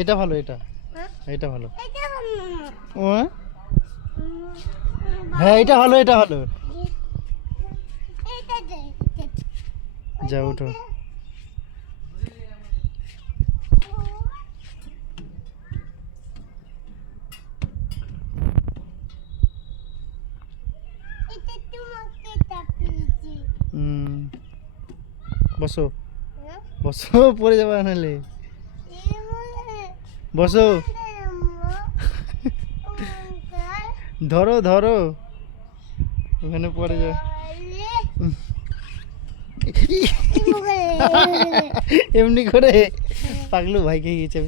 এটা ভালো, এটা এটা ভালো। ও হ্যাঁ, এটা ভালো, এটা ভালো। যাও ওঠো। বসো বসো, পড়ে যাবে নাহলে। বসো, ধরো ধরো, ওখানে পড়ে যাবে। এমনি করে পাগলু ভাই খেয়ে গেছে।